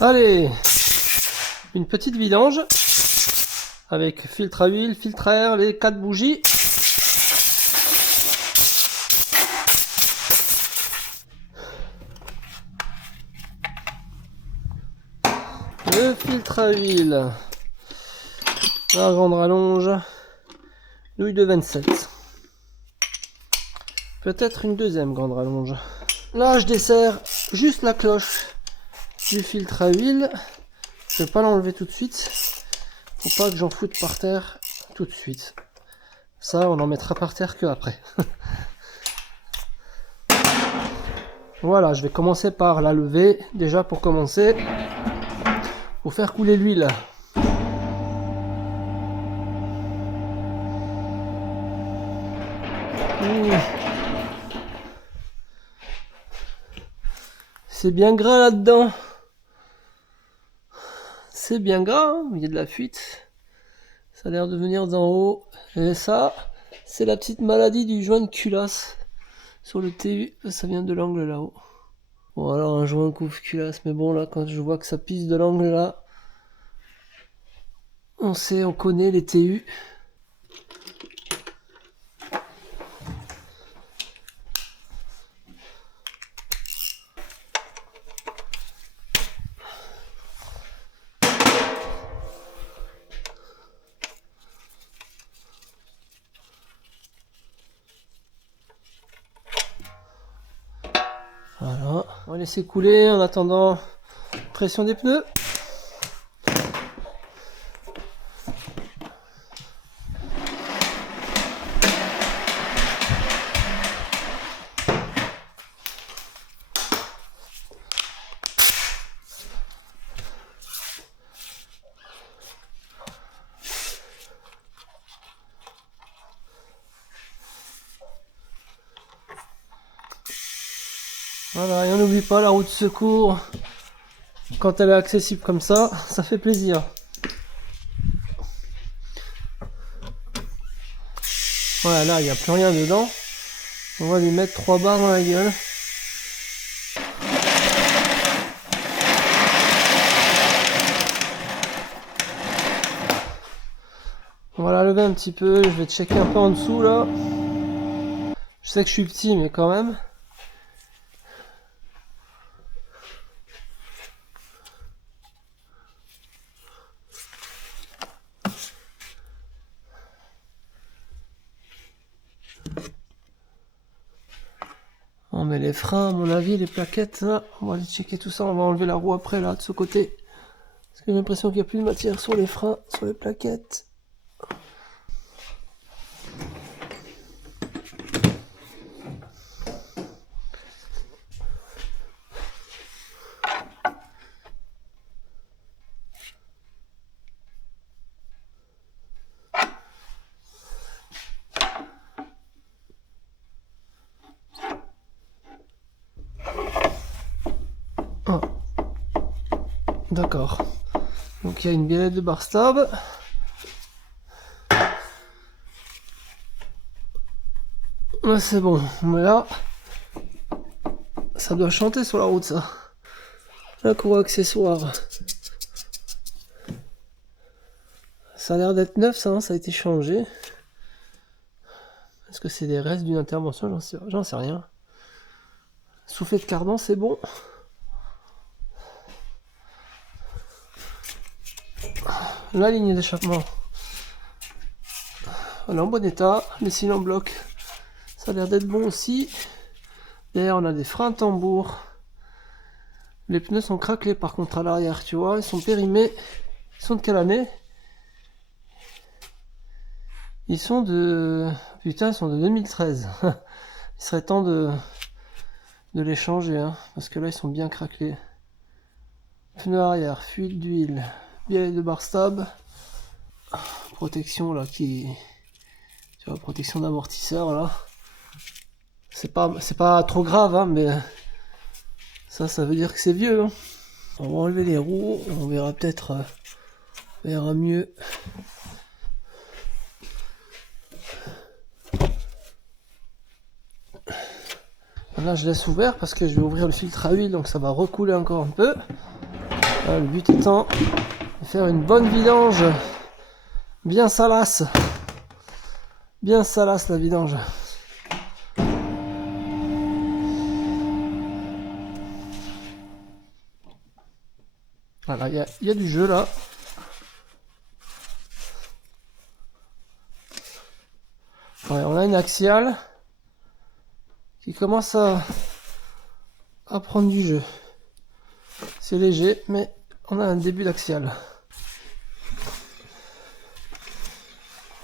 Allez, une petite vidange avec filtre à huile, filtre à air, les 4 bougies. Le filtre à huile, la grande rallonge, douille de 27. Peut-être une deuxième grande rallonge. Là, je desserre juste la cloche du filtre à huile. Je vais pas l'enlever tout de suite. Faut pas que j'en foute par terre tout de suite. Ça, on en mettra par terre que après. Voilà, je vais commencer par la lever, déjà pour commencer. Pour faire couler l'huile. C'est bien gras là-dedans. C'est bien gras, hein, il y a de la fuite. Ça a l'air de venir d'en haut. Et ça, c'est la petite maladie du joint de culasse. Sur le TU, ça vient de l'angle là-haut. Bon, alors un joint couvre culasse, mais bon, là, quand je vois que ça pisse de l'angle là, on sait, on connaît les TU. Voilà, on va laisser couler en attendant pression des pneus. Voilà, et on n'oublie pas la roue de secours. Quand elle est accessible comme ça fait plaisir. Voilà, là, il n'y a plus rien dedans. On va lui mettre 3 barres dans la gueule. On va la lever un petit peu. Je vais checker un peu en dessous, là. Je sais que je suis petit, mais quand même. On met les freins, à mon avis, les plaquettes, là. On va aller checker tout ça. On va enlever la roue après, là, de ce côté. Parce que j'ai l'impression qu'il n'y a plus de matière sur les freins, sur les plaquettes. Ah. D'accord. Donc il y a une biellette de bar stab. Là c'est bon. Mais là, ça doit chanter sur la route, ça. La cour accessoire. Ça a l'air d'être neuf, ça, hein, ça a été changé. Est-ce que c'est des restes d'une intervention? J'en sais rien. Soufflet de cardan, c'est bon. La ligne d'échappement, elle est en bon état. Les cils en bloc, ça a l'air d'être bon aussi. Derrière, on a des freins tambour. Les pneus sont craquelés par contre à l'arrière, tu vois. Ils sont périmés. Ils sont de quelle année? Ils sont de... Putain, ils sont de 2013. Il serait temps de les changer, hein, parce que là, ils sont bien craquelés. Pneus arrière, fuite d'huile, bielle de bar stab. Protection, là, qui... Tu vois, protection d'amortisseur, là. C'est pas trop grave, hein, mais... Ça veut dire que c'est vieux, hein. On va enlever les roues, on verra peut-être... on verra mieux. Là je laisse ouvert parce que je vais ouvrir le filtre à huile, donc ça va recouler encore un peu. Le but étant de faire une bonne vidange, bien salace la vidange. Voilà, il y a du jeu là. Ouais, on a une axiale qui commence à prendre du jeu. C'est léger, mais on a un début d'axiale.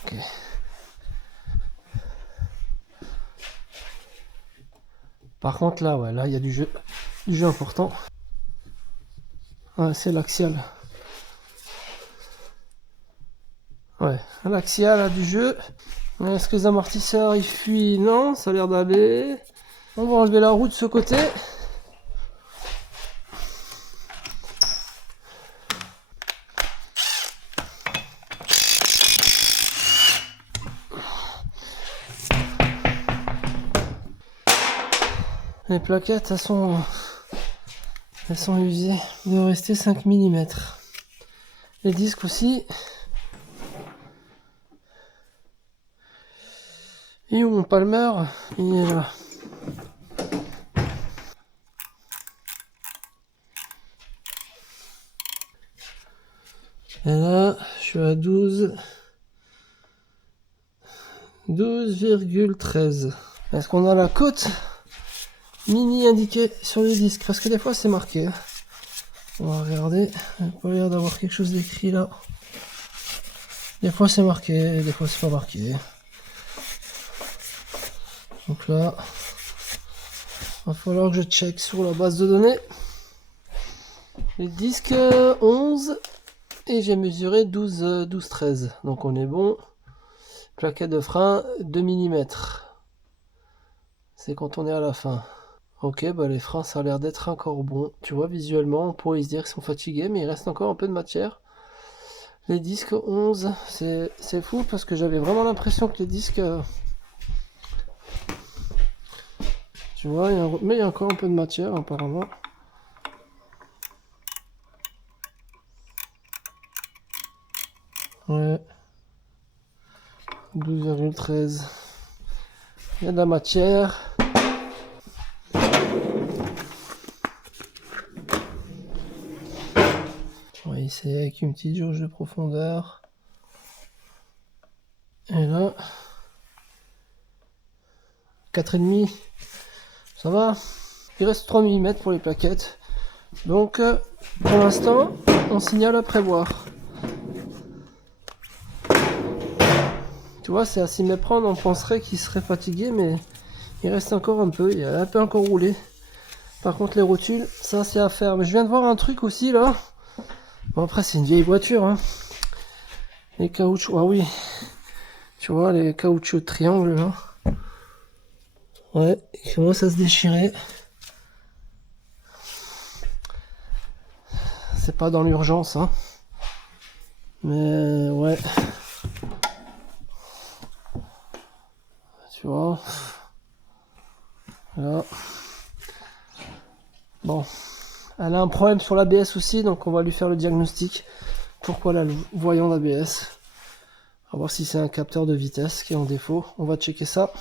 Okay. Par contre là, ouais, là il y a du jeu important. Ouais, c'est l'axial. Ouais, l'axial a du jeu. Est-ce que les amortisseurs ils fuient? Non, ça a l'air d'aller. On va enlever la roue de ce côté. Les plaquettes, elles sont usées. Il doit rester 5 mm. Les disques aussi. Et où mon Palmer? Il est là. Et là, je suis à 12,13. Est-ce qu'on a la cote mini indiquée sur les disques? Parce que des fois c'est marqué. On va regarder. Il n'y a pas l'air d'avoir quelque chose d'écrit là. Des fois c'est marqué, des fois c'est pas marqué. Donc là, il va falloir que je check sur la base de données. Les disques 11 et j'ai mesuré 12,13. Donc on est bon. Plaquette de frein 2 mm. C'est quand on est à la fin. Ok, bah les freins ça a l'air d'être encore bon. Tu vois, visuellement on pourrait se dire qu'ils sont fatigués, mais il reste encore un peu de matière. Les disques 11, c'est fou parce que j'avais vraiment l'impression que les disques... tu vois, mais il y a encore un peu de matière apparemment. Ouais. 12,13. Il y a de la matière. Oui, c'est avec une petite jauge de profondeur. Et là, 4,5. Ça va. Il reste 3 mm pour les plaquettes. Donc, pour l'instant, on signale à prévoir. Tu vois, c'est à s'y méprendre, on penserait qu'il serait fatigué, mais il reste encore un peu, il a un peu encore roulé. Par contre, les rotules, ça c'est à faire. Mais je viens de voir un truc aussi là. Bon, après, c'est une vieille voiture. Hein. Les caoutchoucs, ah oui. Tu vois, les caoutchoucs de triangle là. Ouais, ils commencent à se déchirer. C'est pas dans l'urgence, hein. Mais ouais. Tu vois. Là. Bon. Elle a un problème sur l'ABS aussi, donc on va lui faire le diagnostic. Pourquoi là, le voyant d'ABS? On va voir si c'est un capteur de vitesse qui est en défaut. On va checker ça.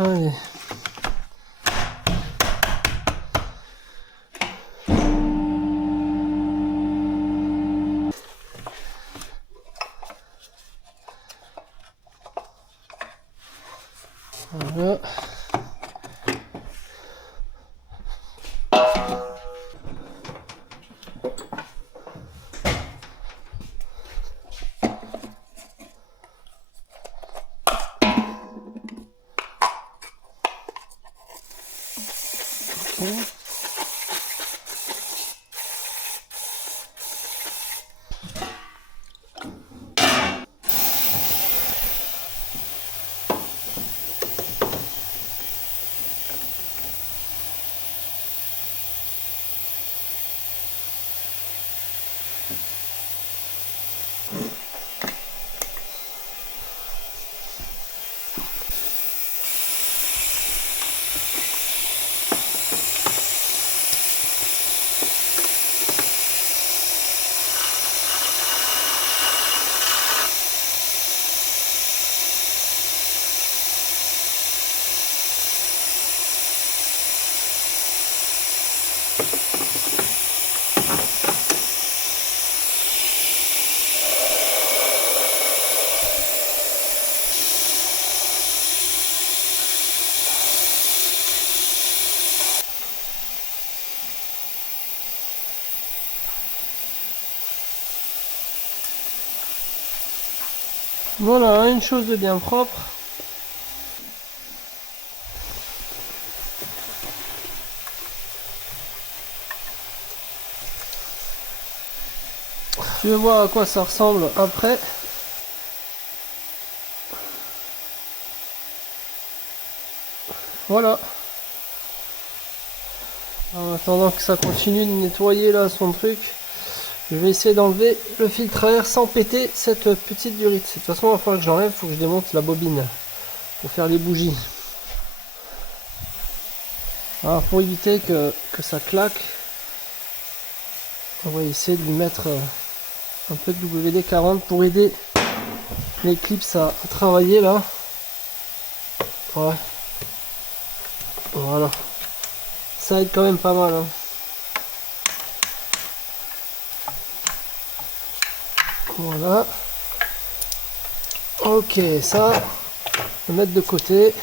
Allez. Voilà. Voilà, une chose de bien propre. Tu veux voir à quoi ça ressemble après. Voilà. En attendant que ça continue de nettoyer là son truc, je vais essayer d'enlever le filtre à air sans péter cette petite durite. De toute façon, il va falloir que j'enlève, il faut que je démonte la bobine pour faire les bougies. Alors pour éviter que ça claque, on va essayer de lui mettre un peu de WD-40 pour aider les clips à travailler là. Ouais. Voilà. Ça aide quand même pas mal. Hein. Voilà. Ok, ça, on va mettre de côté.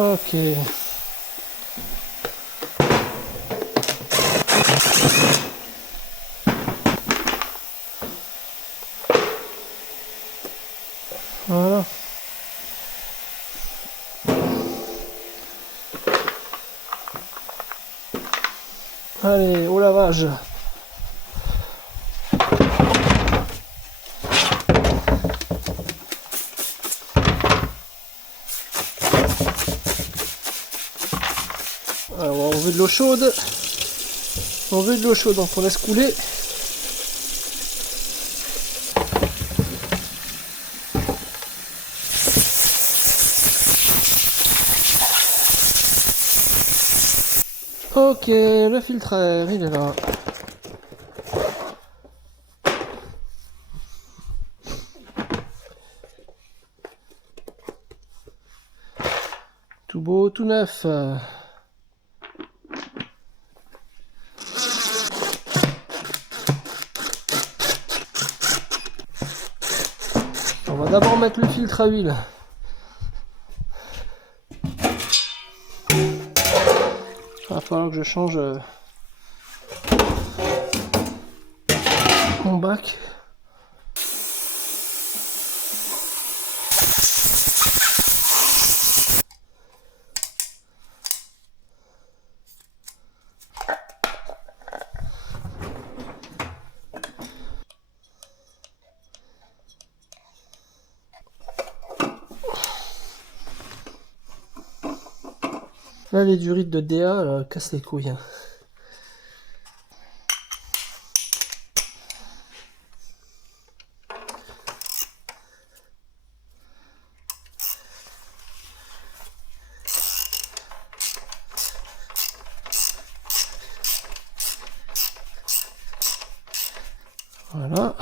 Ok. Voilà. Allez, au lavage. Alors, on veut de l'eau chaude. On veut de l'eau chaude, donc on laisse couler. Ok, le filtre à air, il est là. Tout beau, tout neuf. On va d'abord mettre le filtre à huile. Il va falloir que je change mon bac. Là, les durites de DA là, cassent les couilles. Hein. Voilà.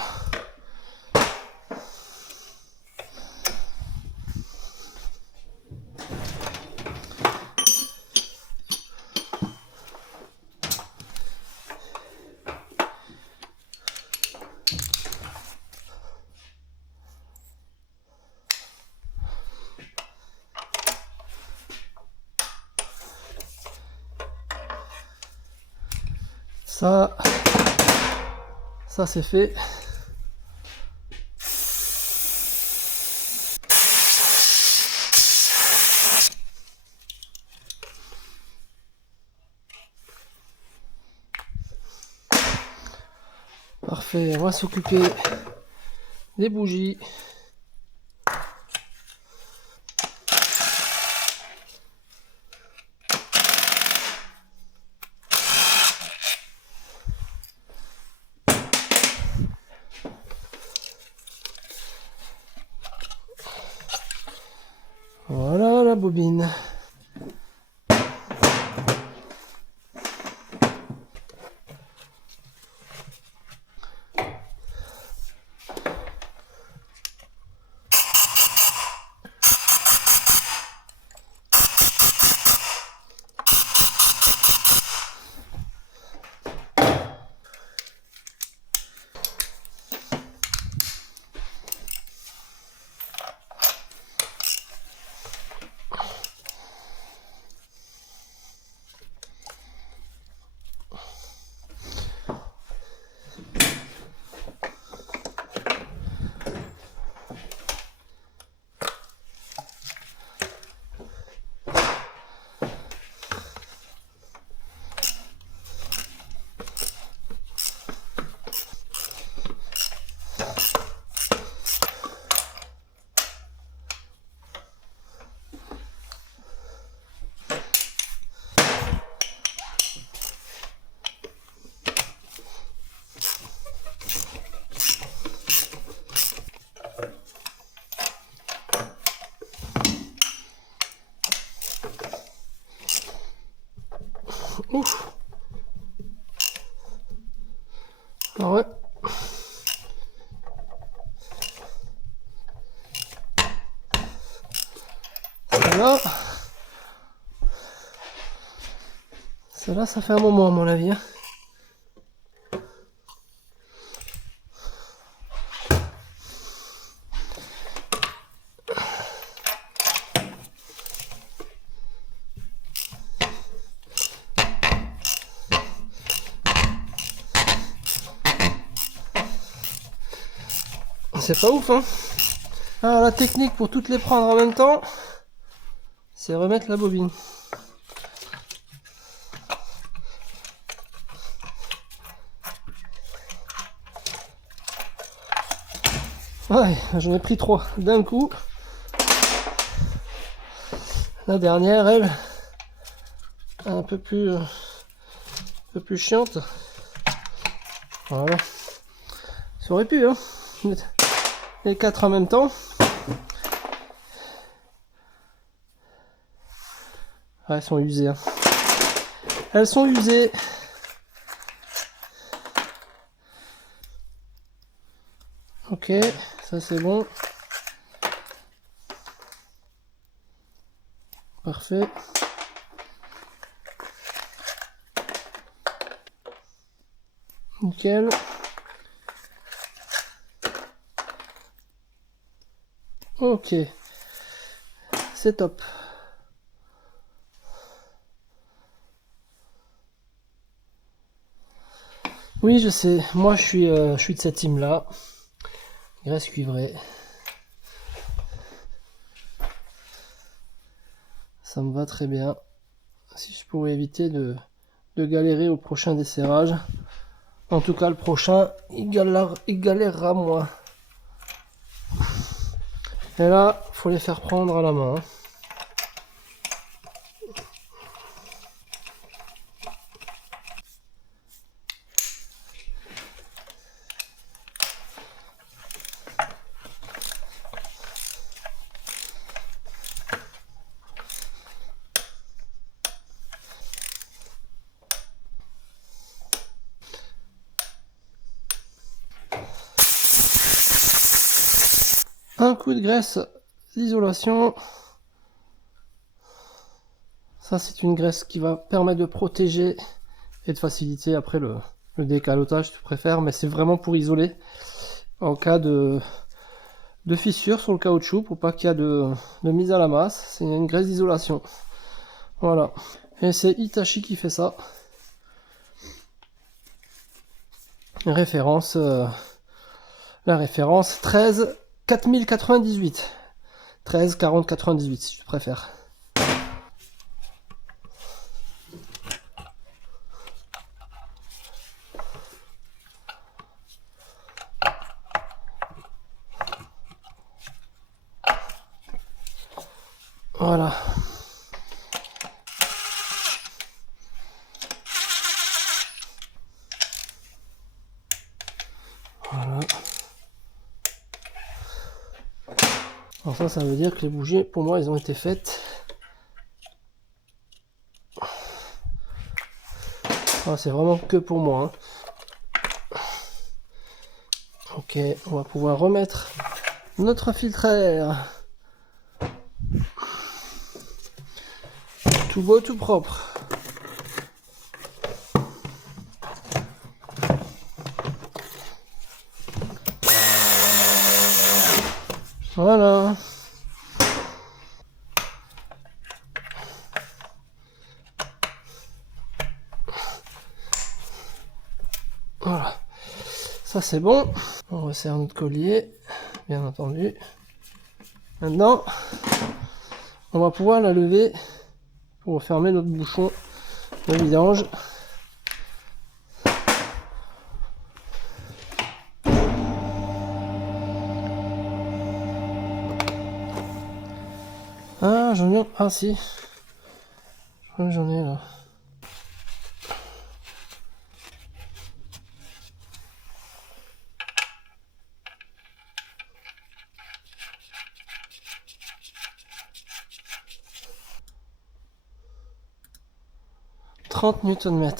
Ça c'est fait. Parfait, on va s'occuper des bougies. Voilà la bobine. Ouf. Ah ouais. Celle-là, ça fait un moment à mon avis. Hein. C'est pas ouf, hein. Alors la technique pour toutes les prendre en même temps, c'est remettre la bobine. Ouais, j'en ai pris 3 d'un coup. La dernière, elle, un peu plus chiante. Voilà. Ça aurait pu, hein, mettre les 4 en même temps. Ouais, elles sont usées. Hein. Elles sont usées. Ok, ça c'est bon. Parfait. Nickel. Ok. C'est top. Oui, je sais. Moi, je suis de cette team-là. Graisse cuivrée. Ça me va très bien. Si je pourrais éviter de galérer au prochain desserrage. En tout cas, le prochain, il galérera moins. Et là, faut les faire prendre à la main. Un coup de graisse d'isolation. Ça, c'est une graisse qui va permettre de protéger et de faciliter après le décalotage, si tu préfères, mais c'est vraiment pour isoler en cas de fissure sur le caoutchouc, pour pas qu'il y ait de mise à la masse. C'est une graisse d'isolation. Voilà. Et c'est Hitachi qui fait ça. Référence, la référence 13 4098. 13 40 98 si tu préfères. Voilà. Voilà. Alors ça veut dire que les bougies, pour moi, elles ont été faites. Ah, c'est vraiment que pour moi. Hein. Ok, on va pouvoir remettre notre filtre à air. Tout beau, tout propre. Voilà. Voilà. Ça c'est bon. On resserre notre collier, bien entendu. Maintenant, on va pouvoir la lever pour fermer notre bouchon de vidange. Ah, j'en ai... Ah si. Je crois que j'en ai là. 30 Nm.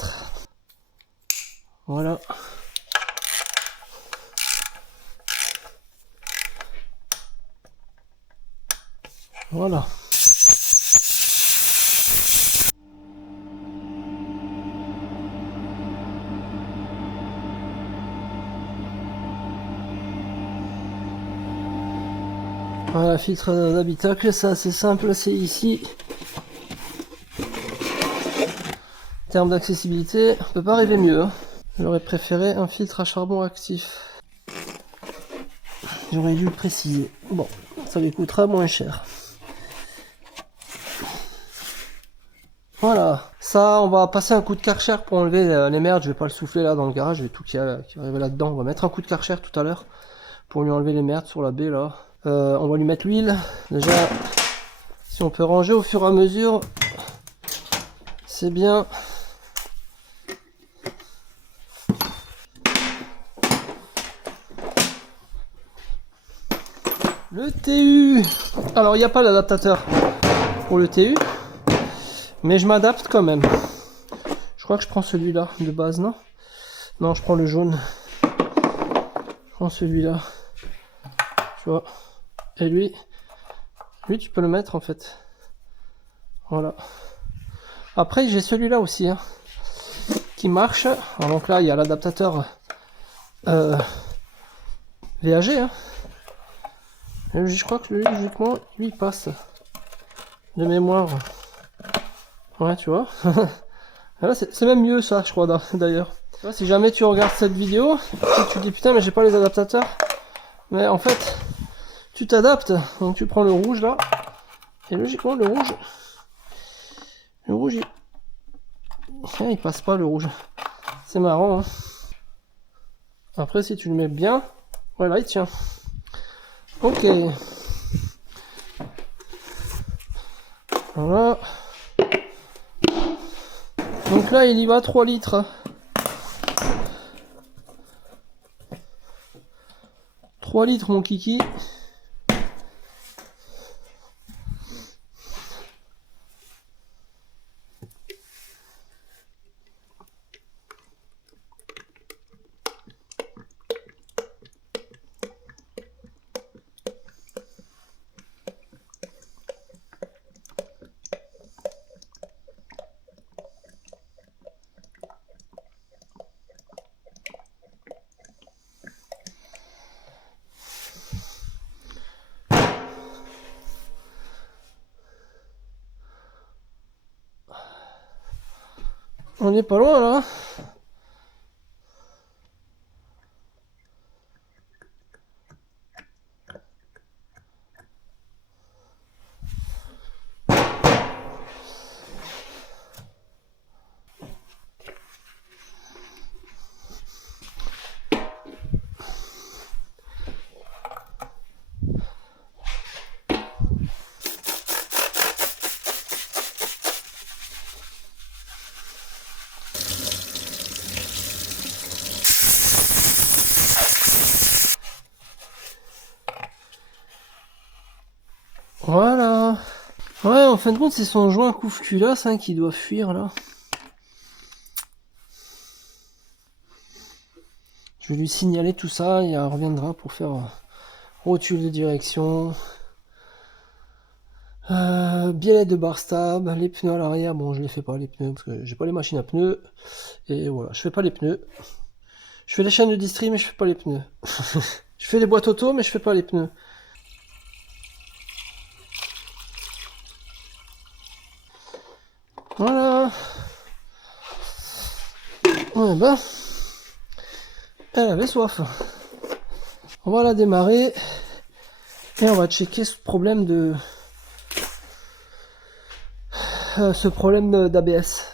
Voilà. Voilà. Voilà, filtre d'habitacle, c'est assez simple, c'est ici. En termes d'accessibilité, on peut pas rêver mieux. Hein. J'aurais préféré un filtre à charbon actif. J'aurais dû le préciser. Bon, ça lui coûtera moins cher. Voilà, ça on va passer un coup de Karcher pour enlever les merdes. Je vais pas le souffler là dans le garage, je vais tout qui arrive là-dedans. On va mettre un coup de Karcher tout à l'heure pour lui enlever les merdes sur la baie là. On va lui mettre l'huile. Déjà, si on peut ranger au fur et à mesure, c'est bien. Le TU. Alors il n'y a pas d'adaptateur pour le TU, mais je m'adapte quand même. Je crois que je prends celui-là de base, non? Non, je prends le jaune. Je prends celui-là. Tu vois. Et lui tu peux le mettre en fait. Voilà. Après j'ai celui-là aussi hein, qui marche. Alors, donc là il y a l'adaptateur VAG. Hein. Et je crois que lui, logiquement, lui il passe de mémoire. Ouais, tu vois. Là, c'est même mieux ça, je crois d'ailleurs. Si jamais tu regardes cette vidéo, tu te dis putain mais j'ai pas les adaptateurs. Mais en fait, tu t'adaptes. Donc tu prends le rouge là. Et logiquement le rouge il passe pas le rouge. C'est marrant. Hein. Après si tu le mets bien, voilà il tient. Ok. Voilà. Donc là il y va 3 litres. 3 litres mon kiki. On n'est pas loin là. Voilà. Ouais, en fin de compte, c'est son joint couvre-culasse hein, qui doit fuir là. Je vais lui signaler tout ça, il reviendra pour faire rotule de direction. Biellet de bar stab, les pneus à l'arrière, bon je les fais pas les pneus parce que j'ai pas les machines à pneus. Et voilà, je fais pas les pneus. Je fais les chaînes de distri mais je fais pas les pneus. Je fais les boîtes auto mais je fais pas les pneus. Voilà. Ouais bah. Elle avait soif. On va la démarrer. Et on va checker ce problème de... d'ABS.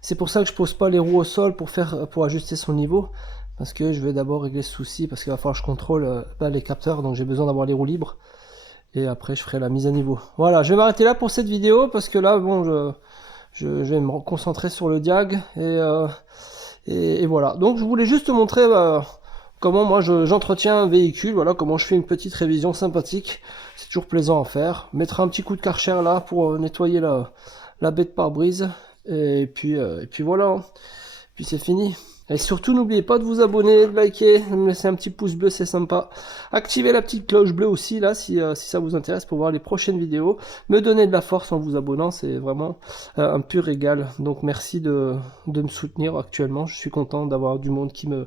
C'est pour ça que je pose pas les roues au sol pour ajuster son niveau. Parce que je vais d'abord régler ce souci. Parce qu'il va falloir que je contrôle les capteurs. Donc j'ai besoin d'avoir les roues libres. Et après je ferai la mise à niveau. Voilà, je vais m'arrêter là pour cette vidéo. Parce que là, bon, je vais me concentrer sur le diag. Et voilà. Donc je voulais juste te montrer comment moi j'entretiens un véhicule. Voilà, comment je fais une petite révision sympathique. C'est toujours plaisant à faire. Mettre un petit coup de Karcher là pour nettoyer la baie de pare-brise. Et puis voilà, hein. Puis c'est fini. Et surtout, n'oubliez pas de vous abonner, de liker, de me laisser un petit pouce bleu, c'est sympa. Activez la petite cloche bleue aussi, là, si ça vous intéresse, pour voir les prochaines vidéos. Me donner de la force en vous abonnant, c'est vraiment un pur régal. Donc merci de me soutenir actuellement. Je suis content d'avoir du monde qui me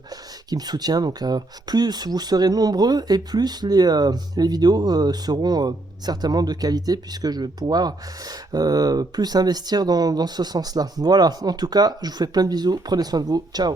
soutient. Donc plus vous serez nombreux, et plus les vidéos seront certainement de qualité, puisque je vais pouvoir plus investir dans ce sens-là. Voilà, en tout cas, je vous fais plein de bisous. Prenez soin de vous. Ciao.